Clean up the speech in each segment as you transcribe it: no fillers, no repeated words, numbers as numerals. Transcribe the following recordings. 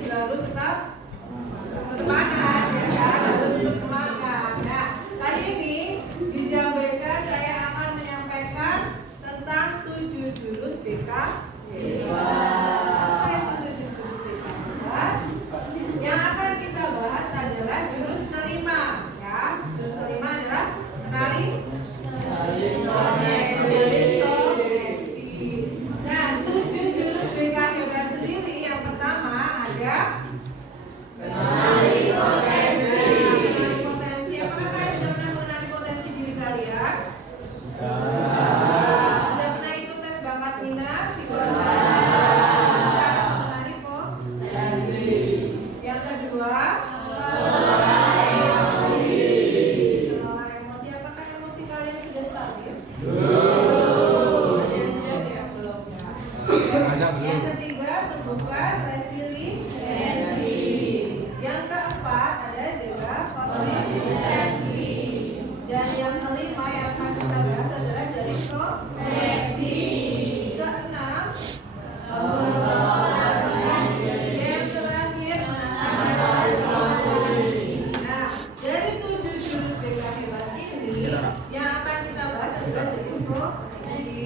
juga harus tetap semangat ya, harus tetap semangat. Nah, hari ini di jam BK saya akan menyampaikan tentang 7 jurus BK. Yang akan kita bahas adalah jurus kelima ya. Jurus kelima adalah menari koneksi. Nah, 7 jurus BK Yoga sendiri yang pertama ada menari potensi. Menari potensi. Apakah kalian sudah pernah mengenali potensi diri kalian? Sudah pernah ikut tes bakat minat psikologi? Yang kedua, emosi. Apakah emosi kalian sudah stabil? Belum. Yang ketiga, terbuka resiliensi. Yang keempat ada juga konsistensi. Dan yang kelima yang akan kita bahas adalah jaring koneksi. Keenam, yang terakhir nah, dari 7 jurus BK hebat ini yang akan kita bahas adalah jaring koneksi.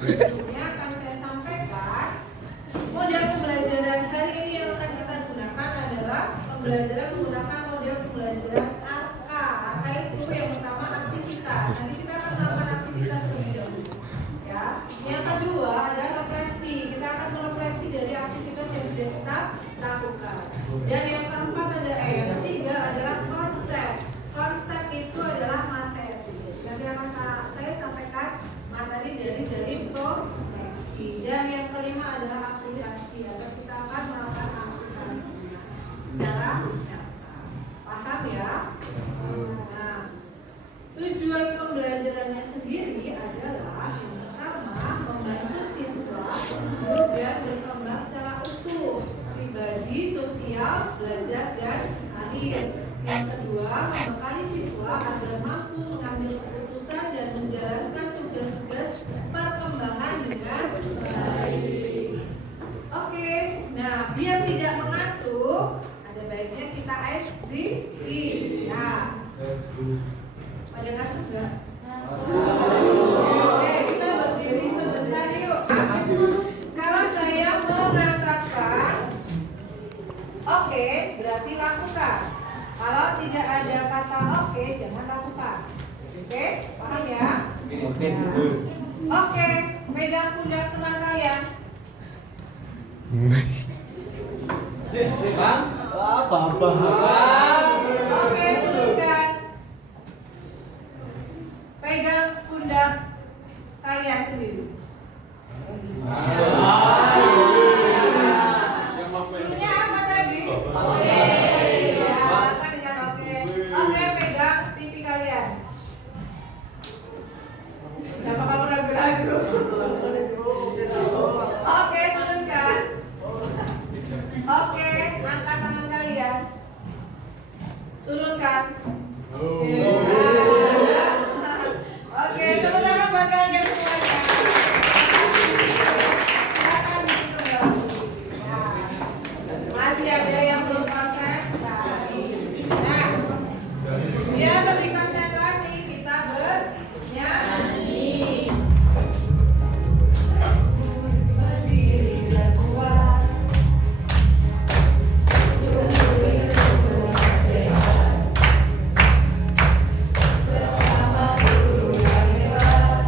Sebelumnya akan saya sampaikan model pembelajaran hari ini yang akan kita gunakan adalah pembelajaran menggunakan model pembelajaran ARKA. ARKA itu yang pertama aktivitas. Nanti kita akan melakukan aktivitas terlebih dahulu. Ya. Yang kedua adalah refleksi. Kita akan merefleksi dari aktivitas yang sudah kita lakukan. Dan yang keempat yang ketiga adalah konsep. Konsep itu adalah materi. Nanti akan saya sampaikan materi dari jaring koneksi. Dan yang kelima adalah aplikasi. Atau kita akan melakukan aplikasi secara nyata. Paham ya? Nah, tujuan pembelajarannya sendiri adalah yang pertama membantu siswa dan berkembang secara utuh, pribadi, sosial, belajar dan karir. Yang kedua, membekali siswa agar mampu mengambil keputusan dan menjalankan tugas-tugas perkembangan dengan baik. Oke, nah biar tidak mengantuk, ada baiknya kita SDG. Nah, pada ngantuk nggak? Oke, kita berdiri sebentar yuk. Kalau saya mengatakan oke, berarti lakukan. Kalau tidak ada kata oke, jangan lakukan. Oke, paham ya? Oke, betul. Oke, pegang pundak teman kalian. Oke, turunkan. Pegang pundak kalian sendiri. Bunyinya apa tadi? Oke. Ya, apa dengan oke? Oke, pegang pipi kalian. Kenapa kamu ragu-ragu? Oke, turunkan. Oke, angkat tangan kalian. Turunkan. Oke, tepuk tangan buat kalian semuanya. Silakan duduk kembali. Nah, masih ada yang belum konsentrasi. Nah, biar lebih konsentrasi kita bernyanyi. Berdiri dan kuat. Sesama guru yang hebat.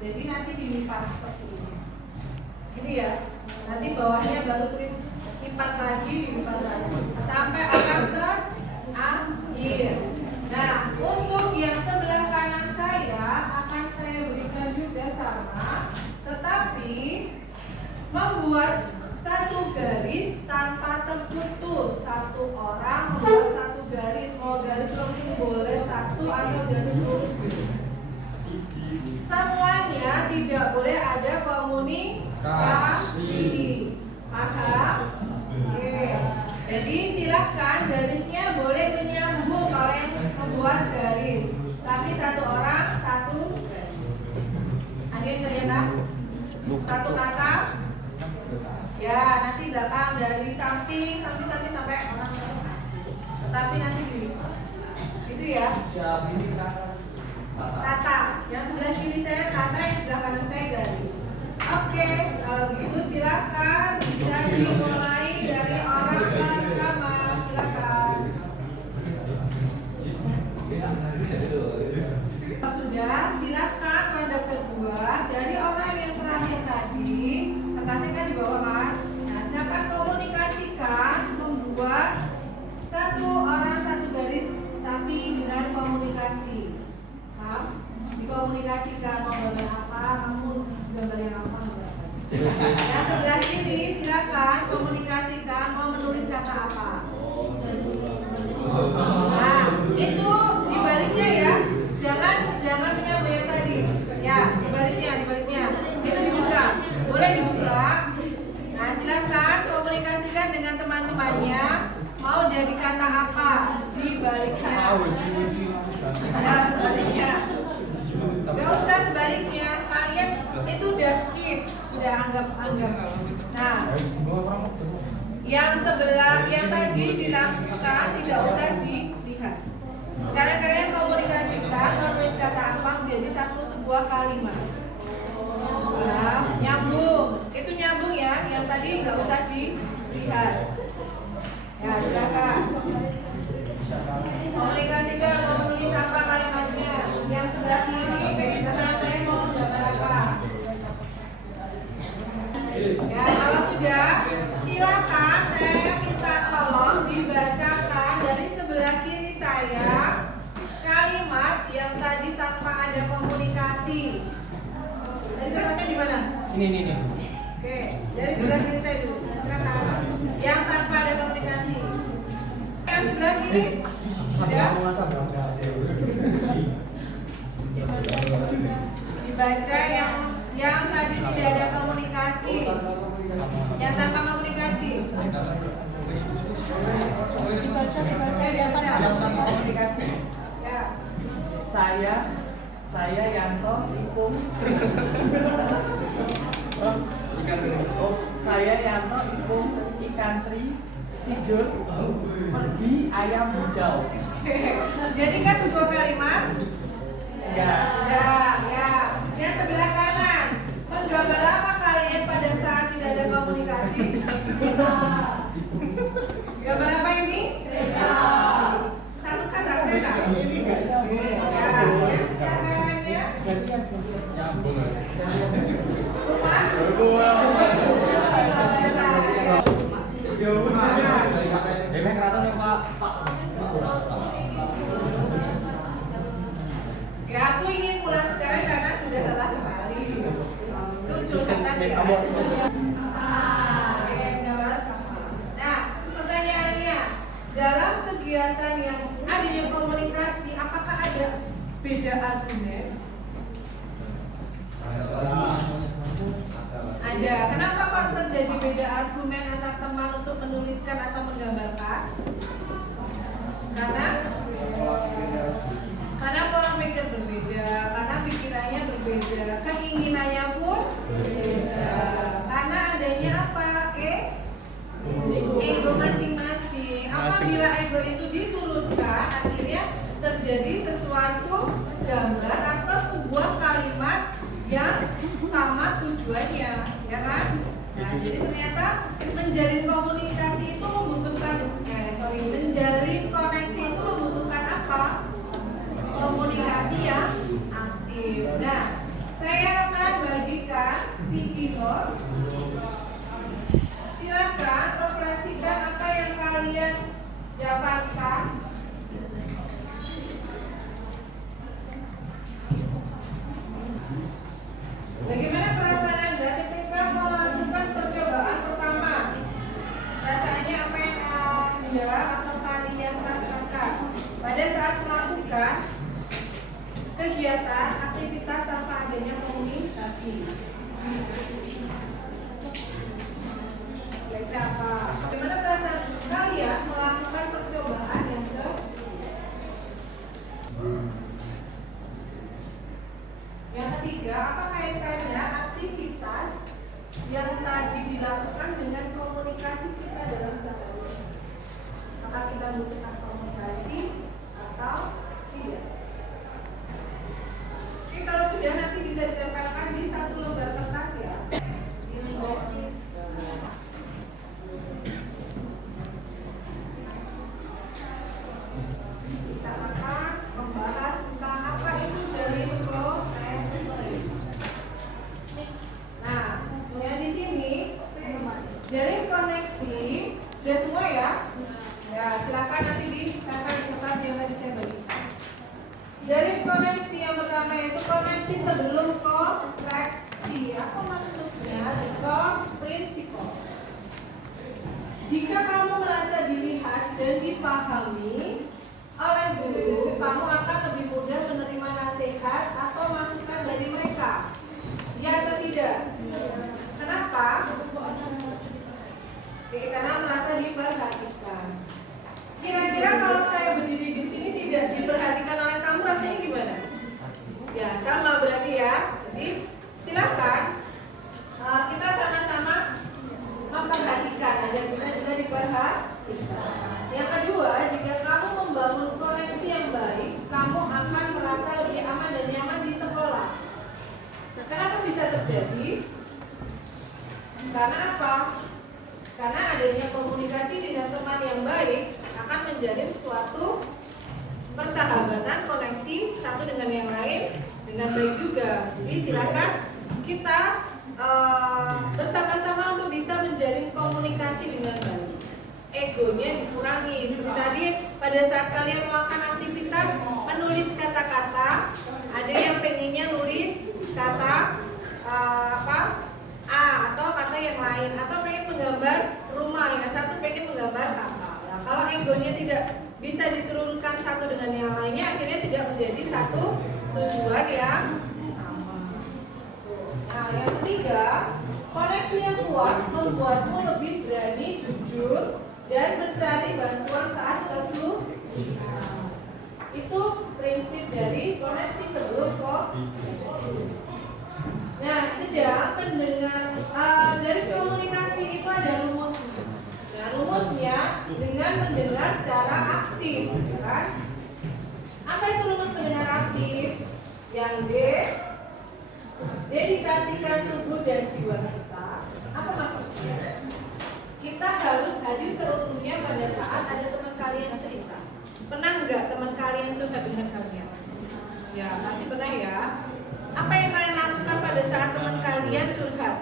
Jadi nanti dilipat seperti ini. Gini ya. Nanti bawahnya baru tulis lipat lagi, dilipat lagi sampai akan terakhir. Nah, untuk yang sebelah kanan saya akan saya berikan juga sama, tetapi membuat satu garis tanpa terputus. Satu orang membuat satu garis, mau garis lurus boleh satu atau garis lurus. Semuanya tidak boleh ada komunikasi. Paham? Oke. Jadi silakan garisnya boleh menyambung kalau yang membuat garis. Tapi satu orang satu garis. Ada yang kelihatan? Satu kata. Ya, nanti belakang dari samping sampai orang lain. Tetapi nanti dilipat. Itu ya. Kata. Yang sebelah kiri saya kata, yang sebelah kanan saya garis. Oke, kalau begitu silakan bisa dimulai dari orang pertama. Silakan. Sudah, silakan pada kedua dari orang yang terakhir tadi. Kertasnya kan di bawah kan. Nah, silakan komunikasikan membuat satu orang satu garis tapi dengan komunikasi. Dikomunikasikan mau gambar apa, kamu gambar yang apa. Yang sebelah kiri silakan komunikasikan mau menulis kata apa. Nah, itu dibaliknya ya. Jangan menyambung yang tadi. Ya, dibaliknya. Itu dibuka. Boleh dibuka. Nah, silakan komunikasikan dengan teman-temannya mau jadi kata apa dibaliknya. Ya, sebaliknya. Gak usah sebaliknya, kalian itu udah keep, sudah anggap. Nah, yang sebelah yang tadi dilakukan tidak usah dilihat. Sekarang kalian komunikasikan menulis kata apa menjadi satu sebuah kalimat. Nah, nyambung, itu nyambung ya. Yang tadi nggak usah dilihat. Ya, silakan. Komunikasikan mau menulis apa kalimatnya. Yang sebelah kiri, sebelah saya mau gambar apa. Ya, kalau sudah, silakan saya minta tolong dibacakan dari sebelah kiri saya kalimat yang tadi tanpa ada komunikasi. Tadi kertasnya di mana? Ini. Oke, dari sebelah kiri saya dulu. Yang tanpa ada komunikasi. Yang sebelah kiri. Ya. Dibaca yang tadi tidak ada komunikasi. Yang tanpa komunikasi. Dibaca. Komunikasi. Ya. Saya Yanto Ipung. Saya Yanto Ipung ikan tri tidur pergi ayam hijau. Jadi kan sebuah kalimat. Ya. Yang sebelah kanan menggambar apa kalian pada saat tidak ada komunikasi? Gambar apa ini? Satu kata kereta. Ya, yang sebelah kanannya rumah. Ya, aku ingin pulang sekarang karena sudah lelah sekali. Itu curhatan ya. Nah, pertanyaannya, dalam kegiatan yang adanya komunikasi, apakah ada beda argumen? Ada. Kenapa kok terjadi beda argumen antar teman untuk menuliskan atau menggambarkan? Karena pola pikir berbeda, karena pikirannya berbeda, keinginannya pun berbeda. Karena adanya apa? Ego masing-masing. Apabila ego itu diturunkan, akhirnya terjadi sesuatu gambar atau sebuah kalimat yang sama tujuannya, ya kan? Nah, jadi ternyata menjalin komunikasi itu membutuhkan, menjalin koneksi itu membutuhkan apa? Komunikasi yang aktif. Nah, saya akan silakan refleksikan apa yang kalian dapatkan. Bagaimana perasaan Anda ketika melakukan percobaan pertama? Rasanya apa yang Anda atau kalian rasakan pada saat melakukan kegiatan, aktivitas tanpa adanya komunikasi? Apa? Bagaimana perasaan kalian melakukan percobaan yang ketiga? Apa kaitannya aktivitas yang tadi dilakukan dengan komunikasi kita dalam sehari? Apakah kita butuhkan komunikasi atau tidak? Oke, kalau sudah nanti bisa ditempelkan di satu lembar kertas ya. Kita akan membahas tentang apa itu jalin koneksi. Nah, yang di sini jalin koneksi sudah semua ya? Ya, silakan nanti ditempel di kertas yang tadi saya bagi. Jalin koneksi yang pertama yaitu koneksi sebelum koneksi. Apa maksudnya? Prinsipal. Jika kamu merasa dilihat dan dipahami oleh guru, kamu akan lebih mudah menerima nasihat atau masukan dari mereka. Ya atau tidak? Kenapa? Karena merasa diperhatikan. Kira-kira kalau saya berdiri di sini tidak diperhatikan oleh kamu, rasanya gimana? Ya sama berarti ya. Jadi silakan kita sama-sama memperhatikan agar kita juga diperhatikan. Yang kedua, jika kamu membangun koneksi yang baik, kamu akan merasa lebih aman dan nyaman di sekolah. Kenapa bisa terjadi? Karena apa? Karena adanya komunikasi dengan teman yang baik akan menjadi suatu persahabatan, koneksi satu dengan yang lain dengan baik juga. Jadi silakan kita bersama-sama untuk bisa menjalin komunikasi dengan baik. Egonya dikurangi. Seperti tadi pada saat kalian melakukan aktivitas menulis kata-kata, ada yang pengennya nulis kata A atau kata yang lain, atau pengen menggambar rumah, yang satu pengen menggambar kapal. Nah, kalau egonya tidak bisa diturunkan satu dengan yang lainnya, akhirnya tidak menjadi satu tujuan yang sama. Nah, yang ketiga, koneksi yang kuat membuatmu lebih berani, jujur, dan mencari bantuan saat kesulitan. Itu prinsip dari koneksi sebelum koneksi. Nah, sedang pendengar dari komunikasi itu ada rumusnya. Nah, rumusnya dengan mendengar secara aktif, kan? Apa itu rumus mendengar aktif? Yang D, dedikasikan tubuh dan jiwa kita. Apa maksudnya? Kita harus hadir seutuhnya pada saat ada teman kalian cerita. Pernah nggak teman kalian curhat dengan kalian? Ya, pasti pernah ya. Apa yang kalian lakukan pada saat teman kalian curhat?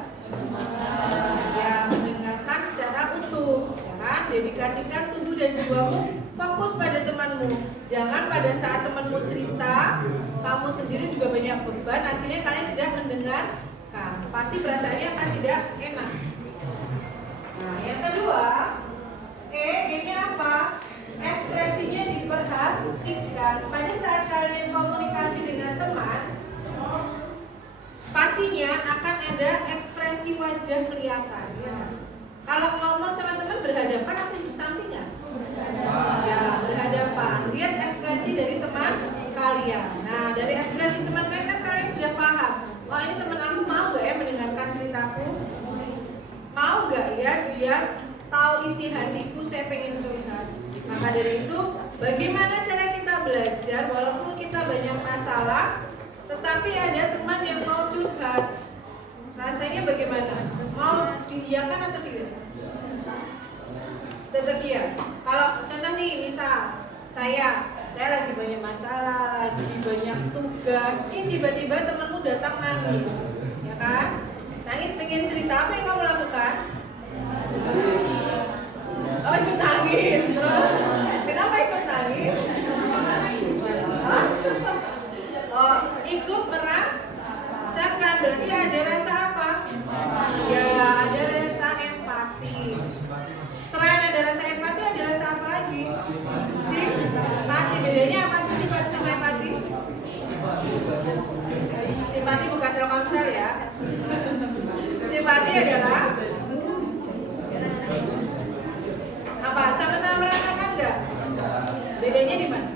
Ya, mendengarkan secara utuh, ya kan? Dedikasikan tubuh dan jiwamu, fokus pada temanmu. Jangan pada saat temanmu cerita, kamu sendiri juga banyak beban, akhirnya kalian tidak mendengarkan. Pasti perasaannya akan tidak enak. Nah, yang kedua, E-nya apa? Ekspresinya diperhatikan. Pada saat kalian komunikasi dengan teman, pastinya akan ada ekspresi wajah kelihatan. Kalau ngomong sama teman berhadapan atau bersampingan? Ya, berhadapan. Lihat ekspresi dari teman kalian. Nah, dari ekspresi teman kalian kan kalian sudah paham. Oh, ini teman aku mau nggak ya mendengarkan ceritaku? Mau nggak ya dia tahu isi hatiku, saya pengen curhat. Maka dari itu, bagaimana cara kita belajar walaupun kita banyak masalah, tetapi ada teman yang mau curhat. Rasanya bagaimana? Mau diiyakan atau tidak? Tetap iya. Kalau contoh nih, misal saya lagi banyak masalah, lagi banyak tugas, ini tiba-tiba temanmu datang nangis, ya kan? Nangis pengen cerita, apa yang kamu lakukan? Oh, ikut nangis. Terus kenapa ikut nangis? Hah? Oh, ikut merasakan. Berarti ada rasa apa? Ya, ada rasa empati. Selain ada rasa empati, ada rasa apa lagi? Simpati. Bedanya apa sih simpati sama empati? Simpati bukan Telkomsel ya. Simpati adalah apa? Sama-sama merasakan nggak? Bedanya di mana?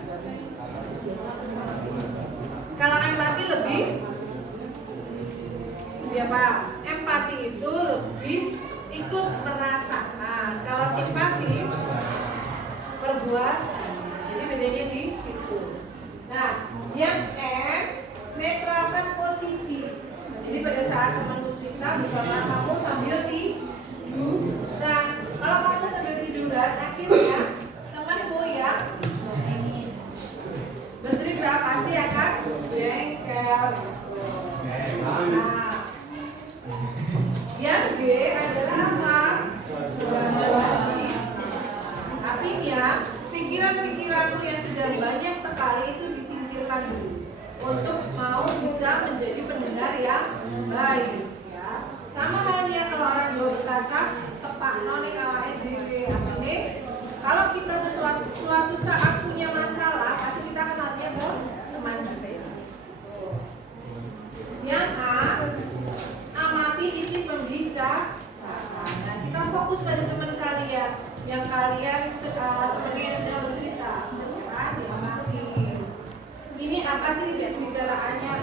Kalau empati lebih apa? Empati itu lebih ikut merasakan. Kalau simpati perbuatan. Jadi bedanya di situ. Nah, yang M netralkan posisi. Jadi pada saat temanmu cerita, bukanlah kamu sambil tiduran. Kalau kamu sambil tiduran, akhirnya temanmu yang bercerita pasti akan jengkel. Nah, yang G adalah apa? Artinya pikiran-pikiranmu yang sedang banyak sekali itu disingkirkan dulu untuk mau bisa menjadi pendengar yang baik, ya. Sama halnya kalau orang Jawa berkata tepak none awake dhewe. Artinya kalau kita suatu saat punya masalah, pasti kita akan larinya ke teman kita. Yang A, amati isi pembicaraan. Nah, kita fokus pada teman kalian yang temannya yang sedang bercerita, ya, diamati. Ini apa sih isi pembicaraannya?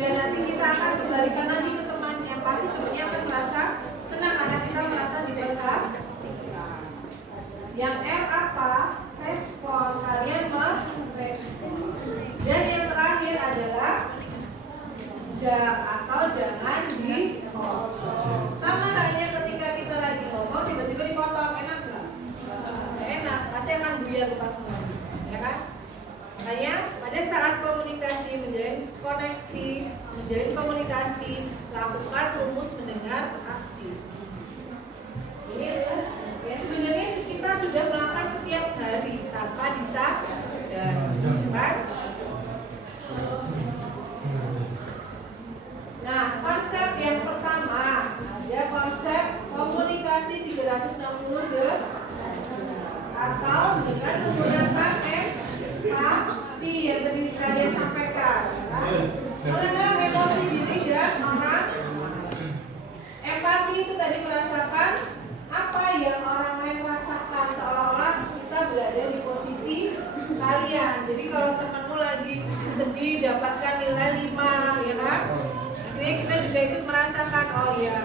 Dan nanti kita akan kembalikan lagi ke temannya. Pasti temannya akan merasa senang karena kita merasa diperhatikan. Yang R apa? Respon. Kalian merespon. Dan yang terakhir adalah atau jangan dipotong. Sama halnya ketika kita lagi ngomong tiba-tiba dipotong, enak nggak? Enak, pasti akan buyar pas ngomong, ya kan? Makanya pada saat komunikasi, menjalin komunikasi, lakukan rumus mendengar aktif. Ini ya, sebenarnya kita sudah melakukan setiap hari tanpa disadari, kan? Nah, konsep yang pertama ada konsep komunikasi 360 atau dengan menggunakan empati yang tadi kalian sampaikan, mengenal emosi diri dan orang. Empati itu tadi merasakan apa yang orang lain rasakan, seolah-olah kita berada di posisi kalian. Jadi kalau temanmu lagi sedih dapatkan nilai 5, ya kan? Akhirnya kita juga ikut merasakan, oh ya,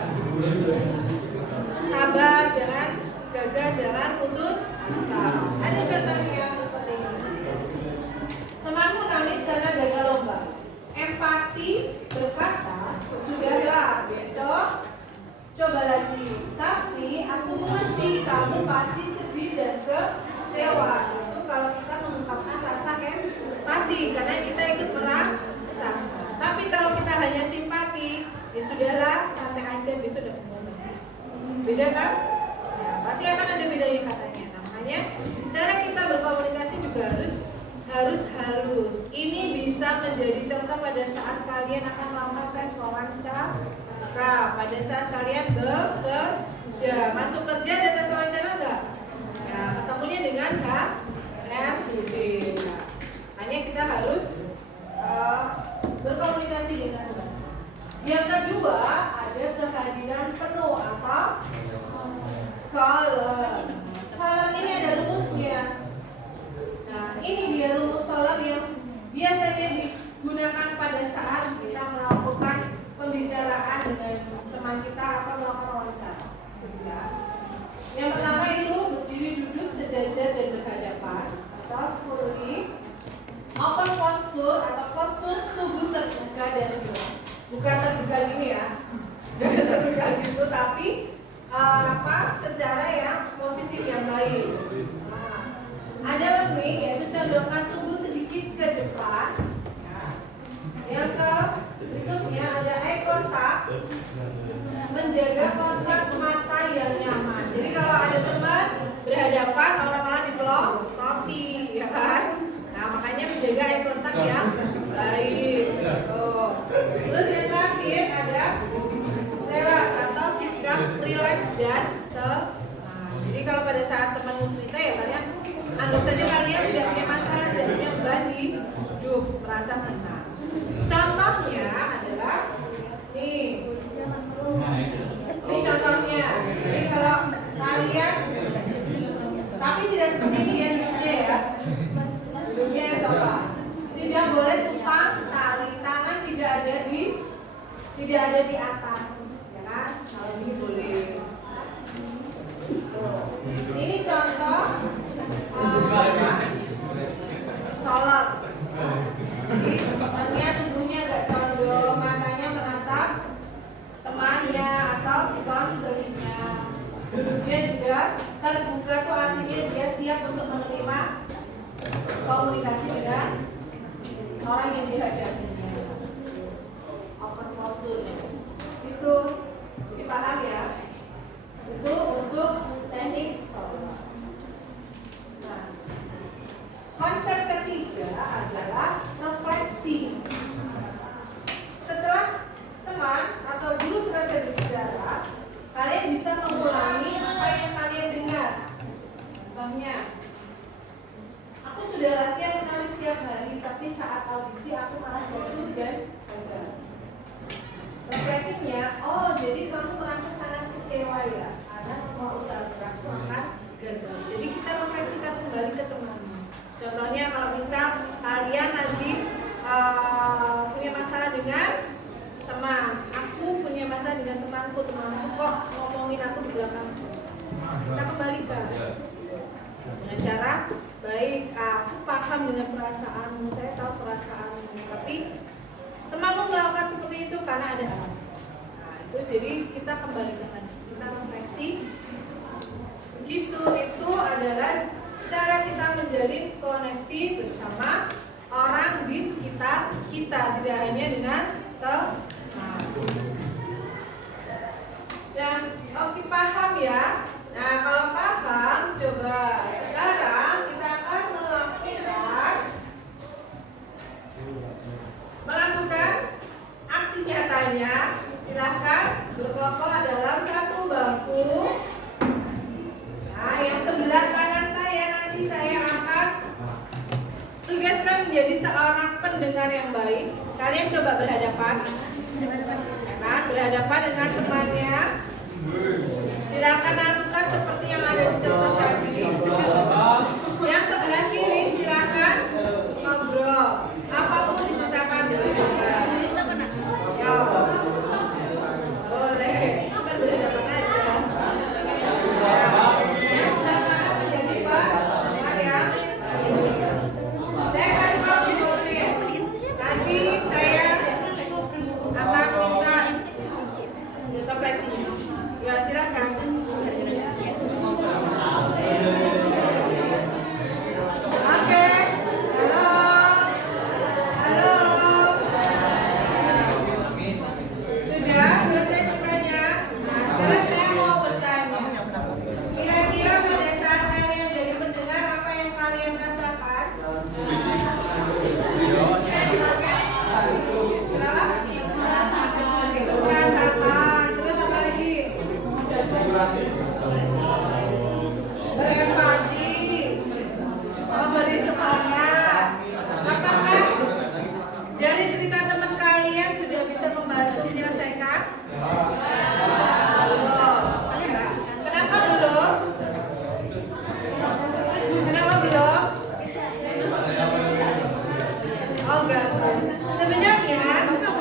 sabar, jangan gagal, jangan putus asa. Ada contohnya seperti ini. Temanmu nangis karena gagal lomba. Empati berkata, sudahlah, besok coba lagi. Tapi aku mengerti kamu pasti sedih dan kecewa. Itu kalau kita mengungkapkan rasa empati, karena kita ikut merasakan. Tapi kalau kita hanya simpati, ya sudahlah, santai aja, besok udah ngomong. Beda kan? Ya, pasti akan ada bedanya katanya. Nah, makanya cara kita berkomunikasi juga harus halus. Ini bisa menjadi contoh pada saat kalian akan melakukan tes wawancara, pada saat kalian bekerja. Masuk kerja ada tes wawancara enggak? Ya, ketemunya dengan HRD. Nah, makanya kita harus berkomunikasi dengan baik. Yang kedua ada kehadiran penuh atau solar. Solar ini ada rumusnya. Nah, ini dia rumus solar yang biasanya digunakan pada saat kita melakukan pembicaraan dengan teman kita atau melakukan wawancara. Yang pertama itu berdiri duduk sejajar dan berhadapan atau seperti open postur atau postur tubuh terbuka dan jelas. Bukan terbuka gini ya, jangan terbuka gitu, tapi secara yang positif yang baik. Nah, ada learning yaitu condongkan tubuh sedikit ke depan. Yang berikutnya ada eye contact menjaga kontak mata yang nyaman. Jadi kalau ada teman berhadapan, orang-orang dipelototi, ya kan? Nah, makanya menjaga eye contact yang baik. Terus yang terakhir ada relax atau sikap relax dan tenang. Jadi kalau pada saat teman cerita ya kalian anggap saja kalian tidak punya masalah, tidak punya beban hidup, merasa tenang. Contohnya adalah nih. Ini contohnya. Jadi kalau kalian, tapi tidak seperti ini ya duduknya ya. Duduknya ya sobat. Tidak boleh tumpang tali, tangan tidak ada di atas, ya kan? Kalau ini boleh. Ini contoh sholat. Jadi temannya tubuhnya agak condong, matanya menatap temannya atau si konselingnya. Duduknya juga terbuka, tuh artinya dia siap untuk menerima komunikasi dengan orang yang dihadapinya. Open posture itu dipaham ya. Itu untuk teknik sholat. Nah, konsep ketiga adalah refleksi. Setelah teman atau guru selesai berbicara, kalian bisa mengulangi apa yang kalian dengar. Contohnya, aku sudah latihan menulis setiap hari, tapi saat audisi aku malah jatuh dan gagal. Refleksinya, oh jadi kamu merasa sangat kecewa ya, karena semua usaha kerasmu akan gagal. Jadi kita refleksikan kembali ke temanmu. Contohnya kalau misal kalian lagi punya masalah dengan teman, aku punya masalah dengan temanku kok ngomongin aku di belakangku. Kita kembalikan dengan cara baik, aku paham dengan perasaanmu, saya tahu perasaanmu, tapi temanmu melakukan seperti itu karena ada alasan. Nah itu jadi kita kembalikan lagi, kita refleksi. Begitu, itu adalah cara kita menjalin koneksi bersama orang di sekitar kita, tidak hanya dengan teman. Dan oke, paham ya. Nah kalau paham, coba sekarang kita akan melakukan aksi nyatanya. Silahkan berkelompok dalam satu bangku. Nah yang sebelah kanan saya nanti saya akan tugaskan menjadi seorang pendengar yang baik. Kalian coba berhadapan, kan? Berhadapan dengan temannya. Silakan lakukan seperti yang ada di contoh tadi. Yang sebelah kiri silakan ngobrol. Apapun diceritakan dari dia. Yo, boleh. Kita berhadapan aja. Yang sebelah kanan menjadi pendengar yang baik. Saya kasih waktu 2 menit. Nanti saya akan minta refleksinya. Ya silakan. Oke. Halo. Sudah selesai ceritanya. Nah sekarang saya mau bertanya. Kira-kira pada saat kalian jadi pendengar apa yang kalian rasakan? Kenapa? Ikut merasakan. Terus apa lagi? Berempati, memberi semangat. Apakah dari cerita teman kalian sudah bisa membantu menyelesaikan? Belum. Kenapa belum? Kenapa belum? Oh enggak. Sebenarnya,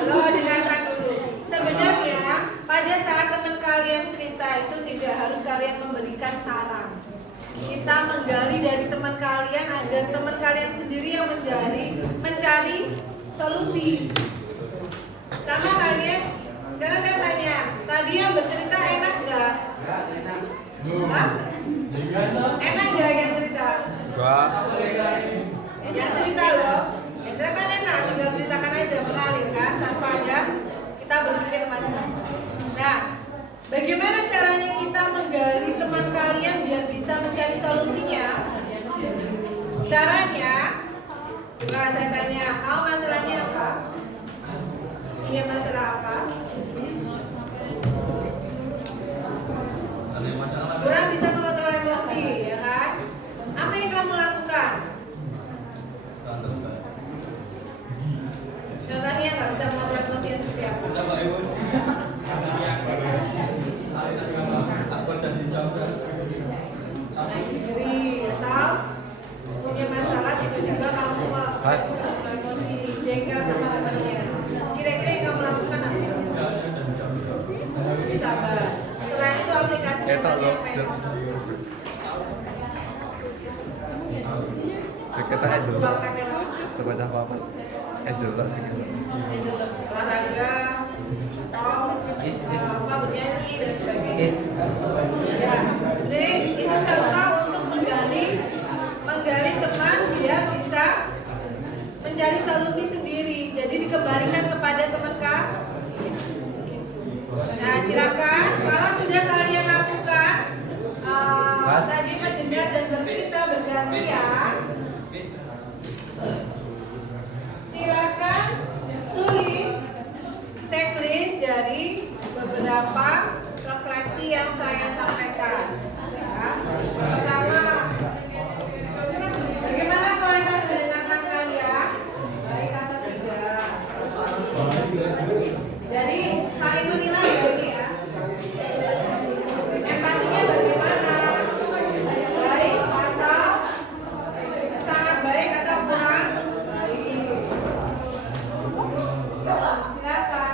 lo dengarkan dulu. Sebenarnya pada saat teman kalian cerita itu tidak harus kalian memberikan saran. Kita menggali dari teman kalian agar teman kalian sendiri yang mencari solusi. Sama kalian. Sekarang saya tanya, tadi yang bercerita enak nggak? Hah? Enak nggak yang cerita? Enggak. Yang cerita loh. Yang cerita kan enak, tinggal ceritakan aja, mengalir kan, tanpa ada kita berpikir macam-macam. Nah, Bagaimana caranya kita menggali teman kalian biar bisa mencari solusinya? Caranya, nah saya tanya, tahu masalahnya apa? Punya masalah apa? Kurang bisa mengontrol emosi, ya kan? Apa yang kamu lakukan? Contohnya nggak bisa mengontrol emosi yang seperti apa? Naik sendiri, atau punya masalah tiba-tiba kamu nggak bisa mengontrol emosi, jengkel sama temannya. Kira-kira yang kamu lakukan apa? Lebih sabar. Selain itu aplikasi Kita loh, kita angel tak, suka apa? Angel tak sih kita. Olahraga atau apa bernyanyi dan sebagainya. Ya, jadi itu contoh untuk menggali teman biar bisa mencari solusi sendiri. Jadi dikembalikan kepada teman kak. Nah silakan kalau sudah kalian lakukan tadi mendengar dan bercerita bergantian, silakan tulis checklist dari beberapa refleksi yang saya sampaikan. Ya. Pertama, bagaimana kualitas mendengarkan kalian? Baik atau tidak? Jadi saling menilai ini ya. Empatinya bagaimana? Baik atau sangat baik atau kurang baik? Silakan.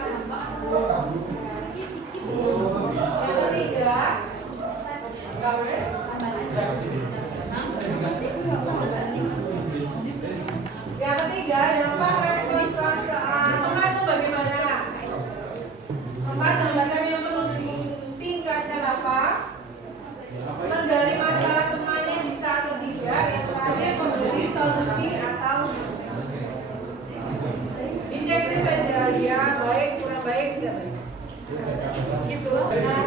Yang ketiga, dampak respon temanmu bagaimana? Tambahkan yang perlu ditingkatkan apa? Menggali masalah temannya bisa atau tidak. Yang terakhir memberi solusi atau dicek saja ya, baik, kurang baik, tidak baik. Gitu. Nah,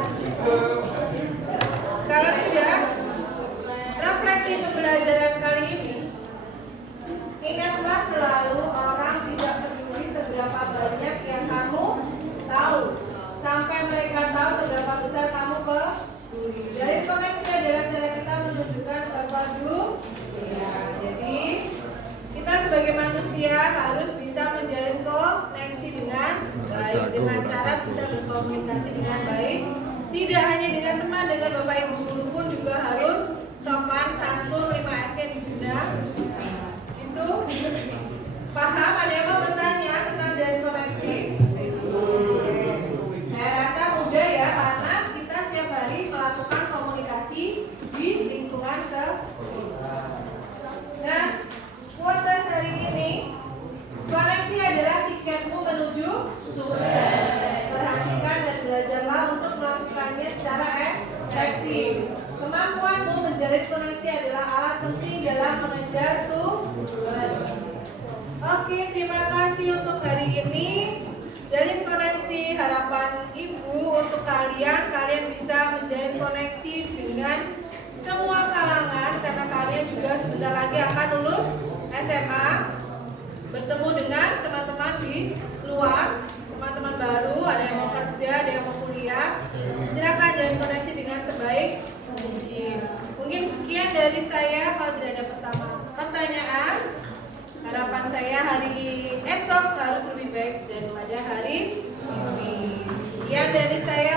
kalau sudah refleksi pembelajaran kali ini, ingatlah selalu orang tidak peduli seberapa banyak yang kamu tahu, sampai mereka tahu seberapa besar kamu peduli. Dari koneksi adalah cara kita menunjukkan kepedulian. Jadi kita sebagai manusia harus bisa menjalin koneksi dengan baik, dengan cara bisa berkomunikasi dengan baik. Tidak hanya dengan teman, dengan bapak ibu guru pun juga harus sopan, santun, 5S nya digunakan. Itu paham? Ada yang mau bertanya tentang jalan koneksi? Saya rasa mudah ya, karena kita setiap hari melakukan komunikasi di lingkungan sekolah. Nah, quotes hari ini, koneksi adalah tiketmu menuju sukses. Perhatikan dan belajarlah untuk melakukannya secara efektif. Kemampuanmu menjalin koneksi adalah alat penting dalam mengejar tujuan. Oke, terima kasih untuk hari ini. Jalin koneksi, harapan ibu untuk kalian bisa menjalin koneksi dengan semua kalangan, karena kalian juga sebentar lagi akan lulus SMA, bertemu dengan teman-teman di luar, teman-teman baru, ada yang mau kerja, ada yang mau kuliah. Silakan jalin koneksi dengan sebaik mungkin. Mungkin sekian dari saya. Kalau tidak ada pertanyaan, harapan saya hari esok harus lebih baik daripada hari ini. Sekian dari saya.